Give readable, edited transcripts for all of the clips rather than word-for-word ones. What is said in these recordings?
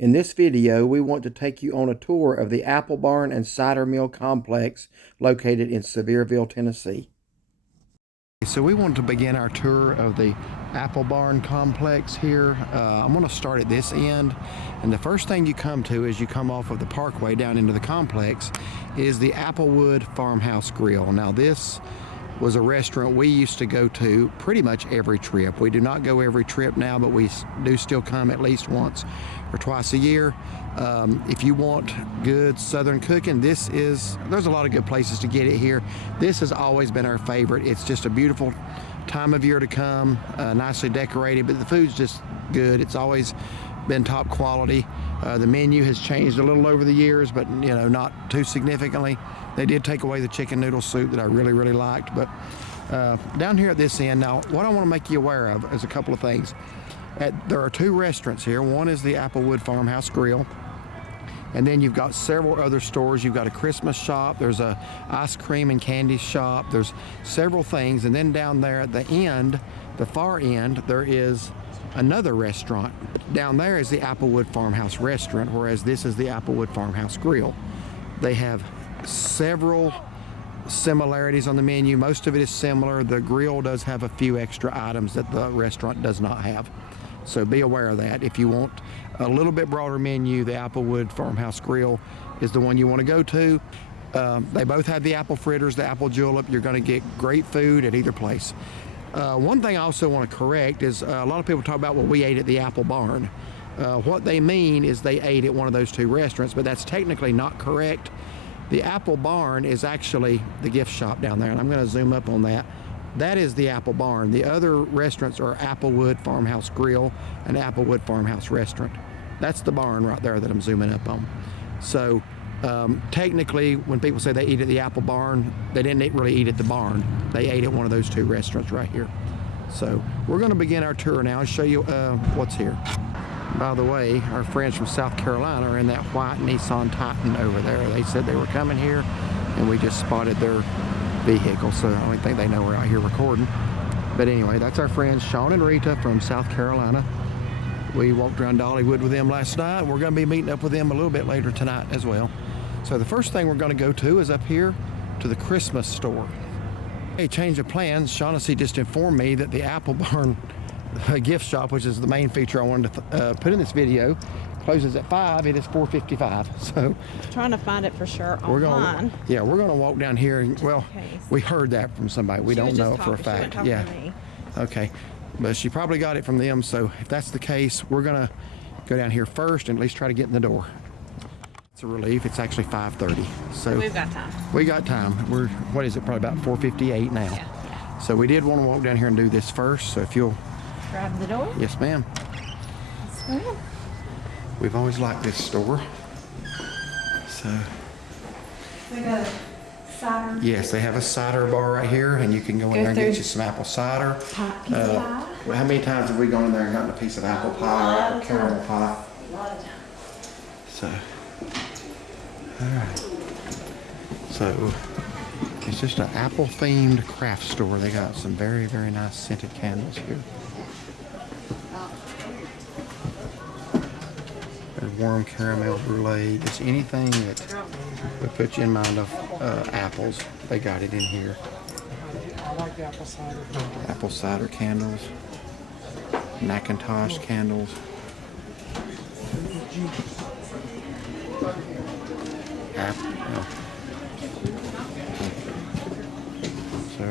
In this video, we want to take you on a tour of the Apple Barn and Cider Mill Complex located in Sevierville, Tennessee. So we want to begin our tour of the Apple Barn Complex here. I'm going to start at this end, and the first thing you come to as you come off of the parkway down into the complex is the Applewood Farmhouse Grill. Now this was a restaurant we used to go to pretty much every trip. We do not go every trip now, but we do still come at least once or twice a year. If you want good Southern cooking, there's a lot of good places to get it here. This has always been our favorite. It's just a beautiful time of year to come, nicely decorated, but the food's just good. It's always been top quality. The menu has changed a little over the years, but not too significantly. They did take away the chicken noodle soup that I really liked, but down here at this end, now what I want to make you aware of is a couple of things. There are two restaurants here. One is the Applewood Farmhouse Grill, and then you've got several other stores. You've got a Christmas shop, there's a ice cream and candy shop, there's several things, and then down there at the end, the far end, there is another restaurant. Down there is the Applewood Farmhouse Restaurant, whereas this is the Applewood Farmhouse Grill. They have several similarities on the menu. Most of it is similar. The grill does have a few extra items that the restaurant does not have, so be aware of that. If you want a little bit broader menu, the Applewood Farmhouse Grill is the one you want to go to. They both have the apple fritters, the apple julep. You're going to get great food at either place. One thing I also want to correct is a lot of people talk about what we ate at the Apple Barn. What they mean is they ate at one of those two restaurants, but that's technically not correct. The Apple Barn is actually the gift shop down there, and I'm going to zoom up on that. That is the Apple Barn. The other restaurants are Applewood Farmhouse Grill and Applewood Farmhouse Restaurant. That's the barn right there that I'm zooming up on. So technically, when people say they eat at the Apple Barn, they didn't really eat at the barn. They ate at one of those two restaurants right here. So we're going to begin our tour now and show you what's here. By the way, our friends from South Carolina are in that white Nissan Titan over there. They said they were coming here, and we just spotted their vehicle, so I don't think they know we're out here recording. But anyway, that's our friends Sean and Rita from South Carolina. We walked around Dollywood with them last night. We're going to be meeting up with them a little bit later tonight as well. So the first thing we're going to go to is up here to the Christmas store. Hey, change of plans. Shaughnessy just informed me that the Apple Barn gift shop, which is the main feature I wanted to put in this video, closes at 5. It is 4:55. So trying to find it for sure online. We're going to walk down here, and well, we heard that from somebody. We don't know it for a fact. Yeah. Okay. But she probably got it from them, so if that's the case, we're going to go down here first and at least try to get in the door. It's a relief. It's actually 5:30. So we've got time. We got time. We're, what is it, probably about 4:58 now. Yeah. So we did want to walk down here and do this first, so if you'll grab the door. Yes, ma'am. Yes, ma'am. We've always liked this store. So we got a cider. Yes, they have a cider bar right here, and you can go in there and get you some apple cider. Pie. How many times have we gone in there and gotten a piece of apple pie or apple caramel pie? A lot of times. So, all right. So, it's just an apple-themed craft store. They got some very nice scented candles here. There's warm caramel brulee. Just anything that would put you in mind of apples. They got it in here. I like the apple cider. Apple cider candles, Macintosh candles. So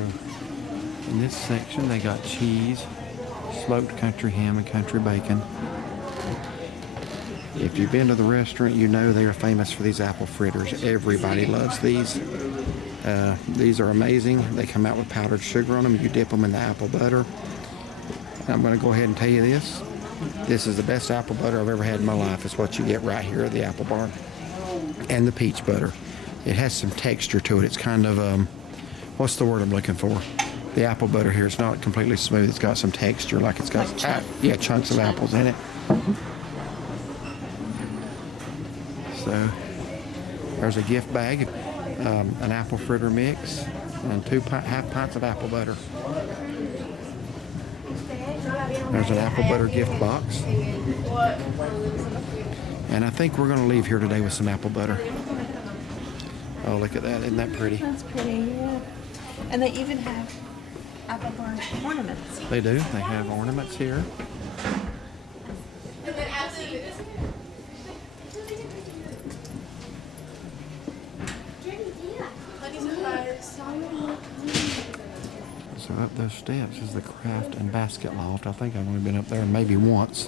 in this section they got cheese, smoked country ham and country bacon. If you've been to the restaurant, you know they are famous for these apple fritters. Everybody loves these. These are amazing. They come out with powdered sugar on them. You dip them in the apple butter. And I'm going to go ahead and tell you this. This is the best apple butter I've ever had in my life. It's what you get right here at the Apple Barn. And the peach butter. It has some texture to it. It's kind of, what's the word I'm looking for? The apple butter here, it's not completely smooth. It's got some texture, like it's got chunks of apples in it. So there's a gift bag, an apple fritter mix, and 2.5 pints of apple butter. There's an apple butter gift box. And I think we're going to leave here today with some apple butter. Oh, look at that. Isn't that pretty? That's pretty, yeah. And they even have apple barn ornaments. They do. They have ornaments here. So up those steps is the craft and basket loft. I think I've only been up there maybe once.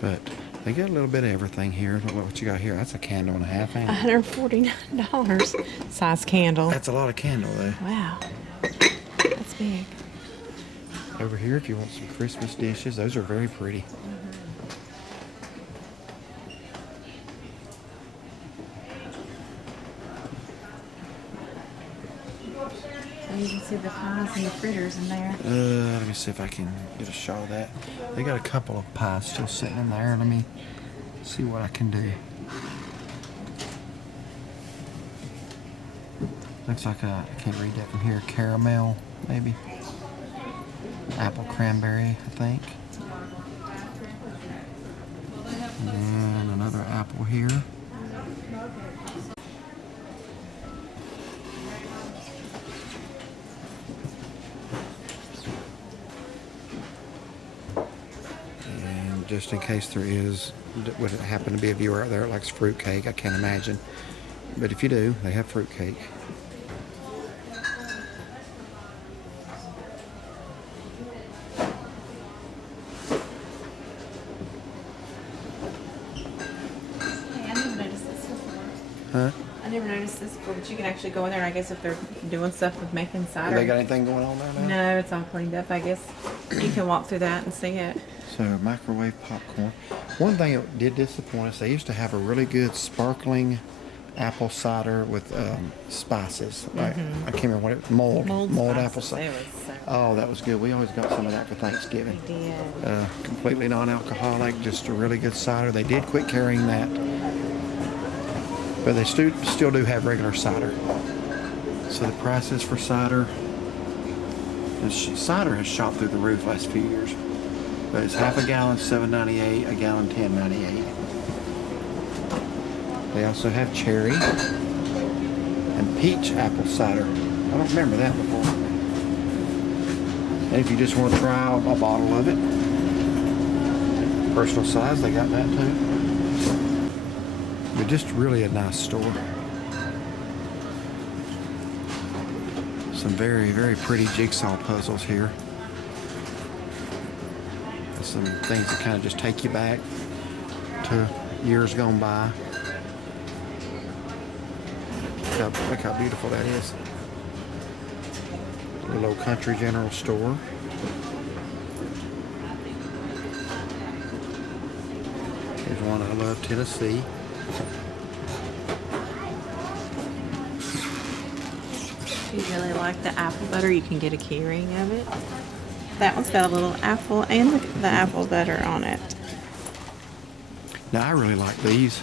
But they got a little bit of everything here. Look what you got here. That's a candle and a half, ain't it? $149 size candle. That's a lot of candle, though. Wow. That's big. Over here, if you want some Christmas dishes, those are very pretty. And you can see the pies and the fritters in there. Let me see if I can get a shot of that. They got a couple of pies still sitting in there. Let me see what I can do. Looks like I can't read that from here. Caramel, maybe. Apple cranberry, I think. And another apple here. And just in case there would happen to be a viewer out there that likes fruitcake, I can't imagine. But if you do, they have fruitcake. Huh? I never noticed this before, but you can actually go in there, and I guess if they're doing stuff with making cider. They got anything going on there now? No, it's all cleaned up, I guess. You can walk through that and see it. So, microwave popcorn. One thing that did disappoint us, they used to have a really good sparkling apple cider with spices. I can't remember what it was. Mold apple cider. Oh, that was good. We always got some of that for Thanksgiving. We did. Completely non-alcoholic, just a really good cider. They did quit carrying that. But they still do have regular cider. So the prices for cider, cider has shot through the roof last few years. But it's half a gallon $7.98, a gallon $10.98. They also have cherry and peach apple cider. I don't remember that before. And if you just want to try a bottle of it, personal size, they got that too. But just really a nice store. Some very, very pretty jigsaw puzzles here. And some things that kind of just take you back to years gone by. Look how beautiful that is. Little old country general store. Here's one I love, Tennessee. If you really like the apple butter, you can get a key ring of it. That one's got a little apple and the apple butter on it. Now I really like these.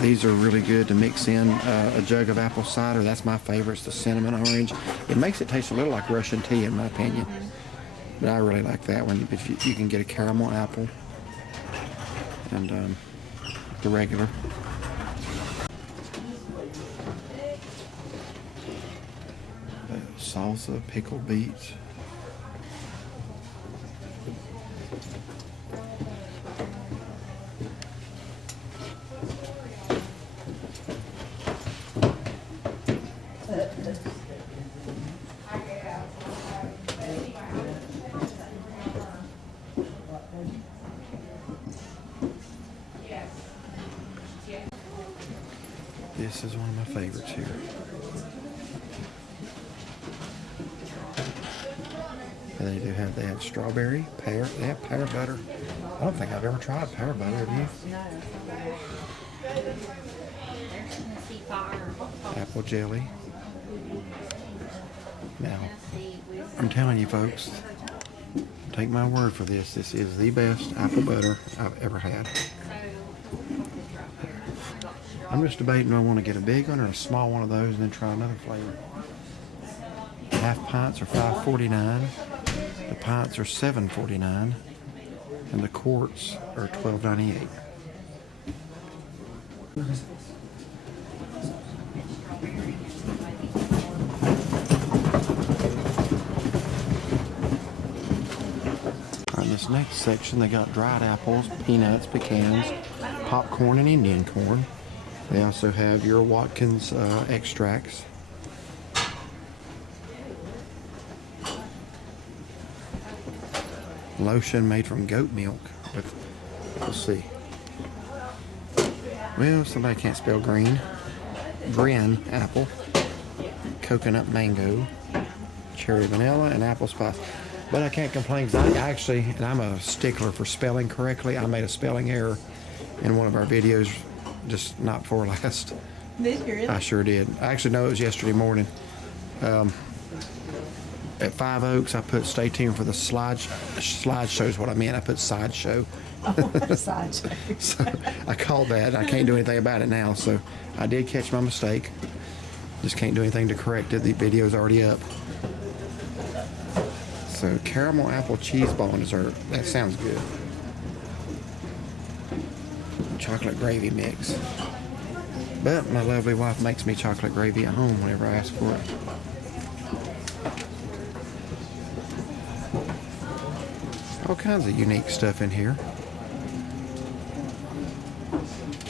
These are really good to mix in a jug of apple cider. That's my favorite. It's the cinnamon orange. It makes it taste a little like Russian tea in my opinion. But I really like that one. If you can get a caramel apple and the regular. Salsa, pickled beets. This is one of my favorites here. And they have strawberry, pear, they have pear butter. I don't think I've ever tried pear butter, have you? Apple jelly. Now, I'm telling you folks, take my word for this. This is the best apple butter I've ever had. I'm just debating, do I want to get a big one or a small one of those and then try another flavor. Half pints are $5.49. The pints are $7.49, and the quarts are $12.98. In this next section, they got dried apples, peanuts, pecans, popcorn, and Indian corn. They also have your Watkins extracts. Lotion made from goat milk with, let's see. Well, somebody can't spell green. Grin apple, coconut mango, cherry vanilla, and apple spice. But I can't complain because I actually, and I'm a stickler for spelling correctly, I made a spelling error in one of our videos just not before last. Did you really? I sure did. I actually know it was yesterday morning. At 5 Oaks, I put stay tuned for the slideshow is what I meant. I put sideshow. Sideshow. So I called that. I can't do anything about it now. So I did catch my mistake. Just can't do anything to correct it. The video's already up. So caramel apple cheese ball dessert. That sounds good. Chocolate gravy mix. But my lovely wife makes me chocolate gravy at home whenever I ask for it. All kinds of unique stuff in here.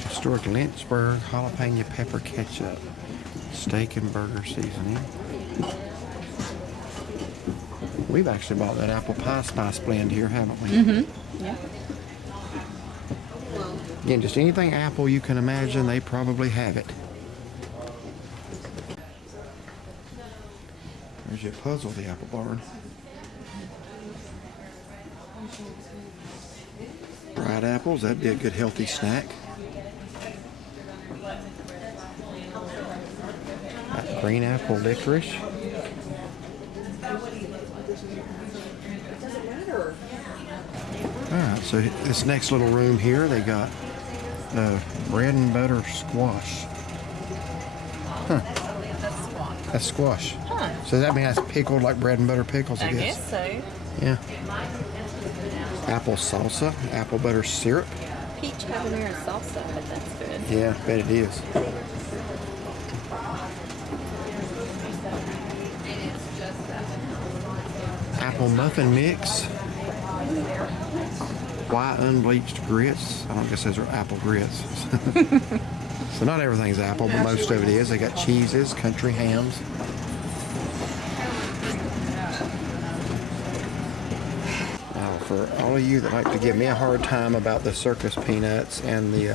Historic Lynchburg jalapeno pepper ketchup, steak and burger seasoning. We've actually bought that apple pie spice blend here, haven't we? Mm-hmm. Yeah. Again, just anything apple you can imagine, they probably have it. There's your puzzle, the apple barn. Dried apples, that'd be a good healthy snack. Got green apple licorice. Alright, so this next little room here, they got bread and butter squash. Huh. That's squash. Huh. So that means that's pickled like bread and butter pickles, I I guess. guess so. Yeah. Apple salsa, apple butter syrup. Peach habanero salsa, but that's good. Yeah, bet it is. Apple muffin mix. White unbleached grits. I don't guess those are apple grits. So not everything's apple, but most of it is. They got cheeses, country hams. Now, for all of you that like to give me a hard time about the circus peanuts and the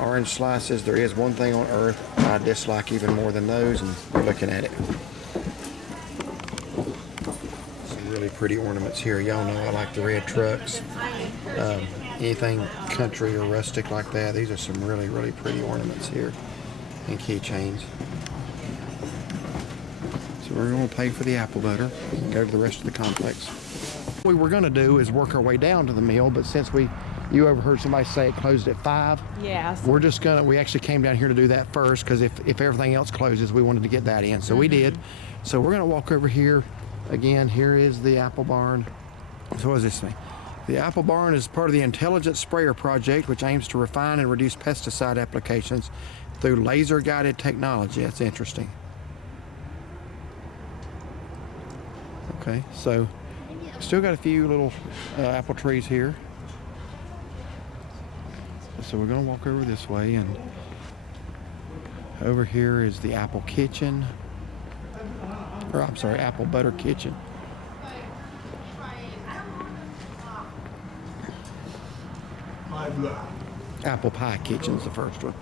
orange slices, there is one thing on earth I dislike even more than those, and we're looking at it. Some really pretty ornaments here. Y'all know I like the red trucks. Anything country or rustic like that. These are some really, really pretty ornaments here and keychains. So we're going to pay for the apple butter and go to the rest of the complex. What we were going to do is work our way down to the mill, but since you overheard somebody say it closed at 5, Yeah. we're just we actually came down here to do that first because if everything else closes, we wanted to get that in. So we did. So we're going to walk over here. Again, here is the apple barn. So what does this mean? The apple barn is part of the Intelligent Sprayer Project, which aims to refine and reduce pesticide applications through laser-guided technology. That's interesting. Okay, so still got a few little apple trees here. So we're going to walk over this way, and over here is the apple kitchen. Or I'm sorry, apple butter kitchen. Apple pie kitchen's the first one.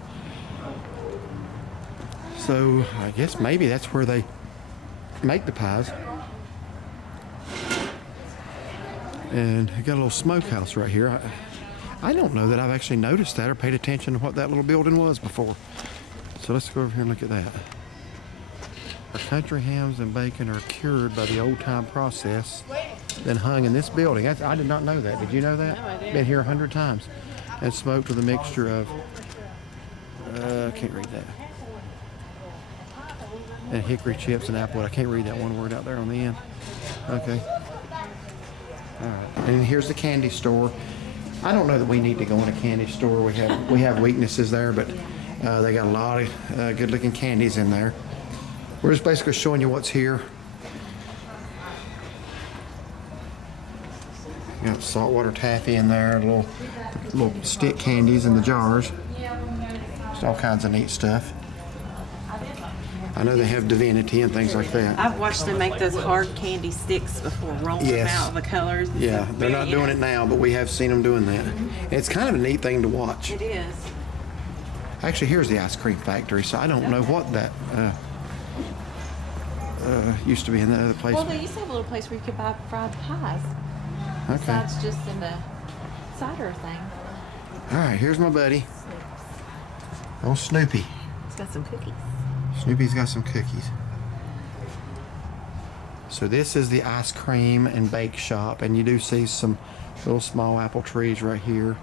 So I guess maybe that's where they make the pies. And I got a little smokehouse right here. I don't know that I've actually noticed that or paid attention to what that little building was before. So let's go over here and look at that. Our country hams and bacon are cured by the old-time process, then hung in this building. I did not know that. Did you know that? No, I didn't. Been here 100 times. And smoked with a mixture of, I can't read that. And hickory chips and applewood. I can't read that one word out there on the end. Okay. All right. And here's the candy store. I don't know that we need to go in a candy store. We have weaknesses there, but they got a lot of good-looking candies in there. We're just basically showing you what's here. Got saltwater taffy in there, little stick candies in the jars. Just all kinds of neat stuff. I know they have Divinity and things like that. I've watched them make those hard candy sticks before, roll them out of the colors. And Yeah, stuff. they're not doing it now, but we have seen them doing that. It's kind of a neat thing to watch. It is. Actually, here's the ice cream factory, so I don't know what that used to be in that other place. Well, they used to have a little place where you could buy fried pies. Okay. Besides just in the cider thing. All right, here's my buddy. Oh, Snoopy. It's got some cookies. Snoopy's got some cookies. So this is the ice cream and bake shop, and you do see some little small apple trees right here.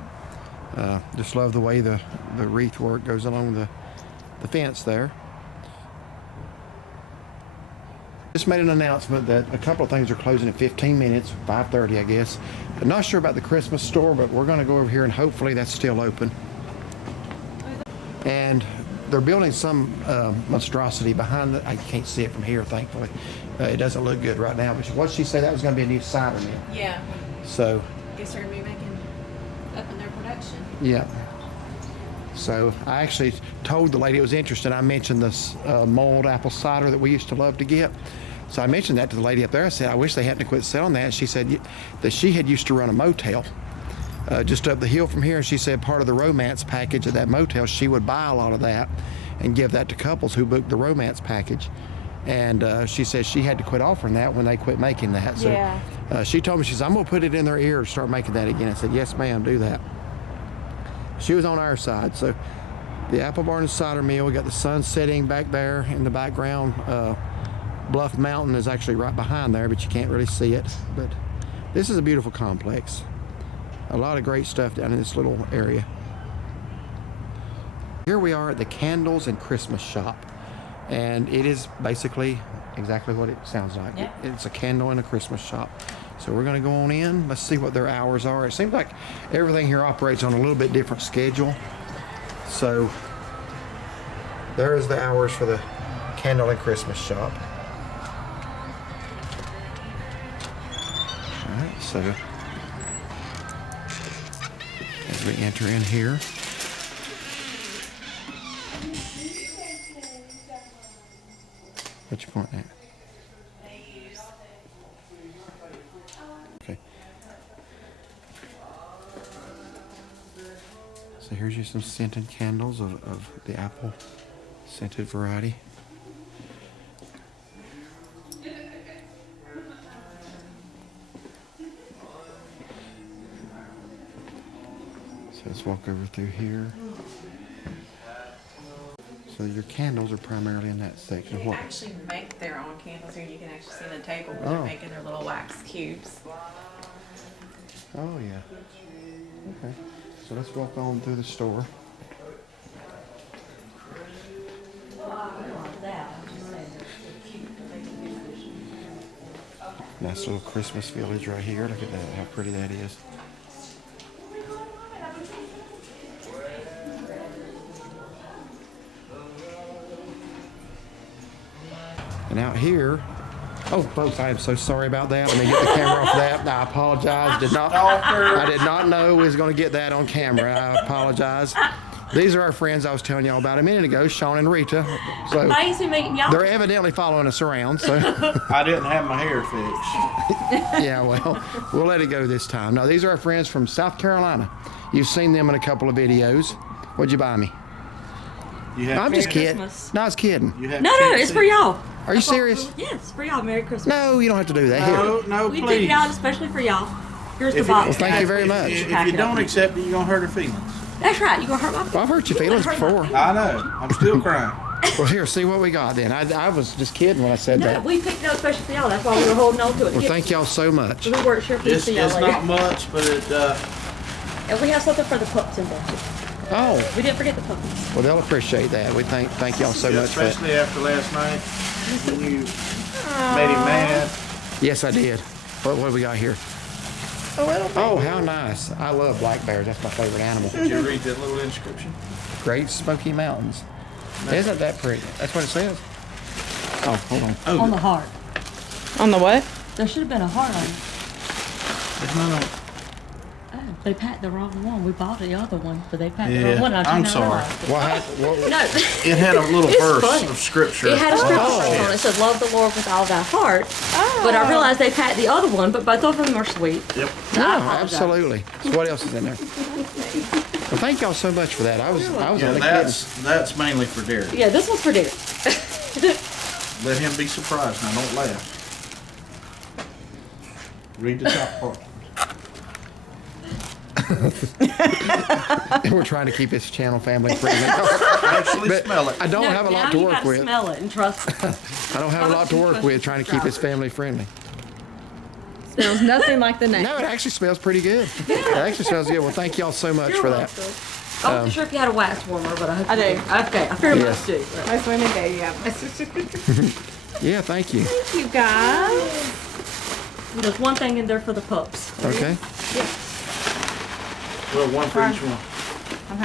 Just love the way the wreath work goes along the fence there. Just made an announcement that a couple of things are closing in 15 minutes, 5:30 I guess. I'm not sure about the Christmas store, but we're going to go over here and hopefully that's still open. And they're building some monstrosity behind it. I can't see it from here, thankfully. It doesn't look good right now. But what she said, that was going to be a new cider mill. Yeah. So. Guess they're going to be making up in their production. Yeah. So I actually told the lady it was interesting. I mentioned this mulled apple cider that we used to love to get. So I mentioned that to the lady up there. I said, I wish they hadn't quit selling that. She said that she had used to run a motel just up the hill from here. And she said part of the romance package of that motel, she would buy a lot of that and give that to couples who booked the romance package. And she said she had to quit offering that when they quit making that. So she told me, she said, I'm going to put it in their ear and start making that again. I said, yes, ma'am, do that. She was on our side. So the Apple Barn and Cider Mill, we got the sun setting back there in the background. Bluff Mountain is actually right behind there, but you can't really see it. But this is a beautiful complex. A lot of great stuff down in this little area. Here we are at the Candles and Christmas Shop. And it is basically exactly what it sounds like. Yeah. It's a candle and a Christmas shop. So we're going to go on in. Let's see what their hours are. It seems like everything here operates on a little bit different schedule. So there is the hours for the candle and Christmas shop. All right, so as we enter in here, what you pointing at? Okay. So here's you some scented candles of the apple scented variety. So let's walk over through here. So your candles are primarily in that section. They What? actually make their own candles here. You can actually see the table where they're making their little wax cubes. Oh yeah. Okay. So let's walk on through the store. Nice little Christmas village right here. Look at that, how pretty that is. And out here, oh folks, I am so sorry about that. Let me get the camera off that. I apologize. I did not know we was going to get that on camera. I apologize. These are our friends I was telling y'all about a minute ago, Sean and Rita. So Thanks for meeting y'all. they're evidently following us around. So I didn't have my hair fixed. yeah, well, we'll let it go this time. No, these are our friends from South Carolina. You've seen them in a couple of videos. What'd you buy me? You No, have I'm just kidding. Christmas. No, I was kidding. You have No, it's for y'all. Are you serious? Yes, it's for y'all. Merry Christmas. No, you don't have to do that. Here. No, We please. picked it out especially for y'all. Here's the If you- box. Well, thank you very much. If you don't accept it, you're gonna hurt her feelings. That's right. You're going to hurt my feelings. Well, I've hurt your feelings before. I know. I'm still crying. Well, here, see what we got then. I was just kidding when I said No, that. we picked it out especially for y'all. That's why we were holding on to it. Well, thank y'all so much. We weren't sure if we'd It's see y'all later. not much, but it. And we have something for the pups in there. Oh, We didn't forget the puppies. well, they'll appreciate that. We thank y'all so much for that. Especially after last night when you made him mad. Yes, I did. What do we got here? A little bit. Oh, how nice. I love black bears. That's my favorite animal. Did you read that little inscription? Great Smoky Mountains. Isn't that pretty? That's what it says. Oh, hold on. Oh, On the heart. On the what? There should have been a heart on it. there's none on. Oh, they packed the wrong one. We bought the other one, but they packed the Yeah, wrong one. I I'm didn't sorry. realize it. What happened? What, No. It had a little It's verse funny. of scripture. It had a scripture Oh. verse on it. It said, love the Lord with all thy heart. Oh. But I realized they packed the other one, but both of them are sweet. Yep. So I no, apologize. absolutely. So what else is in there? Well, thank y'all so much for that. I was Yeah, only kidding. that's mainly for Derek. Yeah, this one's for Derek. Let him be surprised. Now don't laugh. Read the top part. And we're trying to keep this channel family friendly. Actually But smell it. I don't have a lot to now you work gotta with. smell it and trust me. I don't have a lot to work with trying to keep this family friendly. Smells nothing like the name. No, it actually smells pretty good. It actually smells good. Well, thank y'all so much You're for that. welcome. I wasn't sure if you had a wax warmer, but I hope I you do. Okay, I figured Yes. most do. Most women do, yeah. Yeah, thank you. Thank you guys. There's one thing in there for the pups. Okay. Well, one for each one.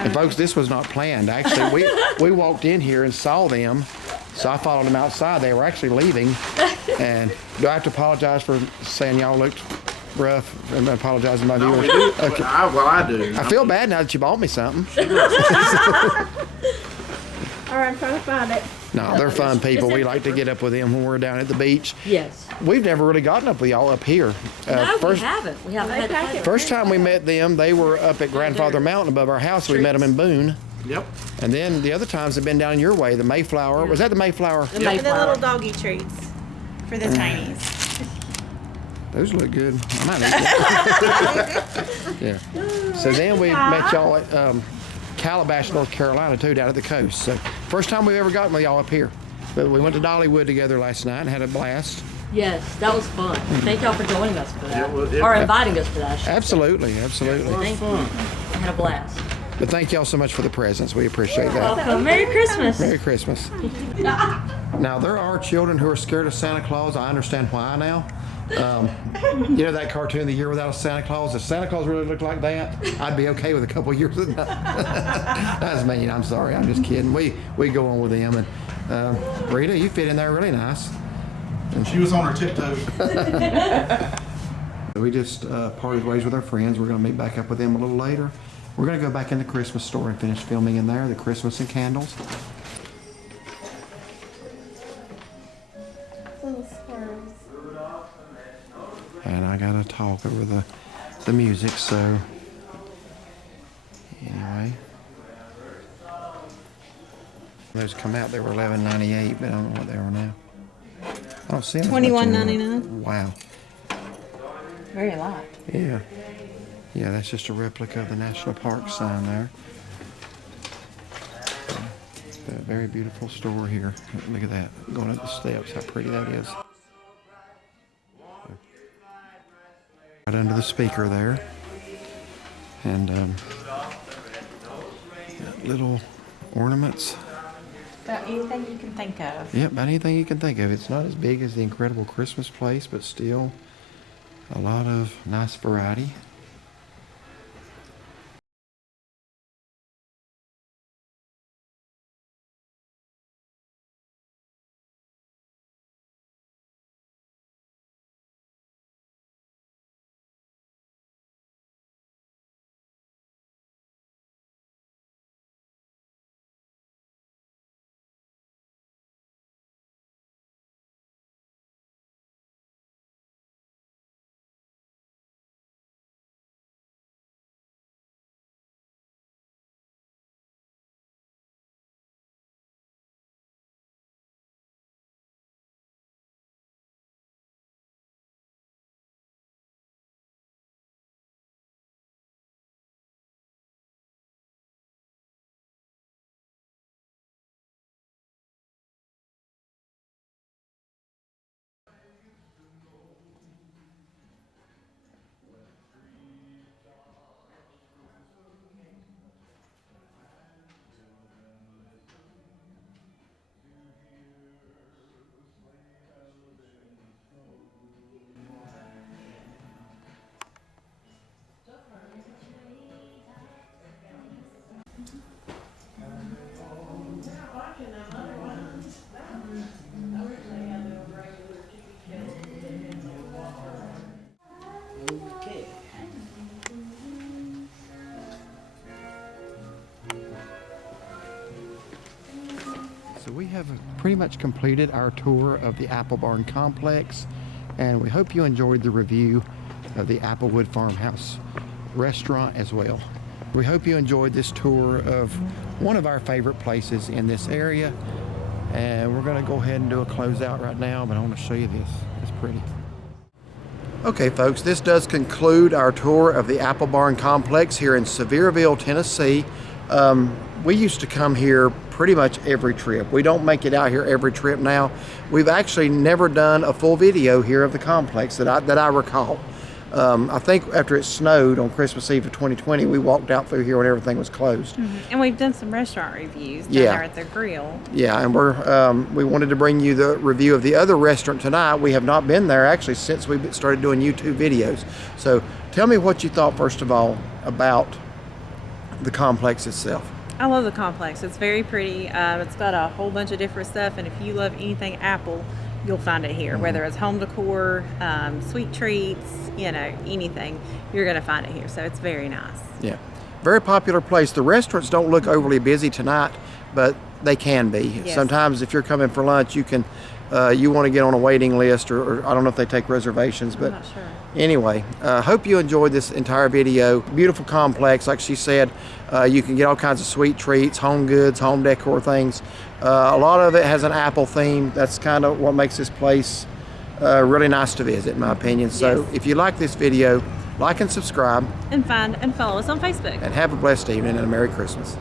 And folks, this was not planned. Actually, we walked in here and saw them, so I followed them outside. They were actually leaving. And do I have to apologize for saying y'all looked rough? And apologize to my No, we viewers. do. Okay. I do. I feel bad now that you bought me something. All right, I'm trying to find it. No, they're fun people. We like to get up with them when we're down at the beach. Yes. We've never really gotten up with y'all up here. No, we first, haven't. We haven't had pack it. first time we met them, they were up at Grandfather Mountain above our house. We met them in Boone. Yep. And then the other times have been down your way, the Mayflower. Was that the Mayflower? the For the Mayflower. little doggy treats. For the tinies. Those look good. I might eat them. Yeah. So then we met y'all at Calabash, North Carolina, too, down at the coast. So first time we've ever gotten with y'all up here. But we went to Dollywood together last night and had a blast. Yes, that was fun. Thank y'all for joining us for that. It Or inviting us for that. I should say. Absolutely, absolutely. Thank you. I had a blast. But thank y'all so much for the presents. We appreciate that. Welcome. Merry Christmas. Merry Christmas. Now, there are children who are scared of Santa Claus. I understand why now. You know that cartoon, The Year Without a Santa Claus? If Santa Claus really looked like that, I'd be okay with a couple of years of that. That's mean. I'm sorry. I'm just kidding. We go on with them. And Rita, you fit in there really nice. She was on her tiptoes. We just parted ways with our friends. We're going to meet back up with them a little later. We're going to go back in the Christmas store and finish filming in there, the Christmas and candles. And I got to talk over the music, so anyway. Those come out, they were $11.98, but I don't know what they are now. I don't see them. as much anymore. $21.99. Wow. Very lot. Yeah. Yeah, that's just a replica of the National Park sign there. A very beautiful store here. Look at that. Going up the steps, how pretty that is. Right under the speaker there. And little ornaments. About anything you can think of. Yep, about anything you can think of. It's not as big as the incredible Christmas place, but still a lot of nice variety. have pretty much completed our tour of the Apple Barn complex, and we hope you enjoyed the review of the Applewood Farmhouse restaurant as well. We hope you enjoyed this tour of one of our favorite places in this area, and we're going to go ahead and do a closeout right now, but I want to show you this. It's pretty. Okay folks, this does conclude our tour of the Apple Barn complex here in Sevierville, Tennessee. We used to come here pretty much every trip. We don't make it out here every trip now. We've actually never done a full video here of the complex that I recall. I think after it snowed on Christmas Eve of 2020, we walked out through here when everything was closed. And we've done some restaurant reviews down Yeah. there at the grill. Yeah, and we wanted to bring you the review of the other restaurant tonight. We have not been there actually since we started doing YouTube videos. So tell me what you thought first of all about the complex itself. I love the complex. It's very pretty. It's got a whole bunch of different stuff, and if you love anything Apple, you'll find it here. Whether it's home decor, sweet treats, you know, anything, you're going to find it here. So it's very nice. Yeah, very popular place. The restaurants don't look overly busy tonight, but they can be. Yes. Sometimes if you're coming for lunch, you can, you want to get on a waiting list, or I don't know if they take reservations, but I'm not sure. anyway, hope you enjoyed this entire video. Beautiful complex, like she said. You can get all kinds of sweet treats, home goods, home decor things. A lot of it has an Apple theme. That's kind of what makes this place really nice to visit, in my opinion. So Yes. if you like this video, like and subscribe, And find and follow us on Facebook. and have a blessed evening and a Merry Christmas.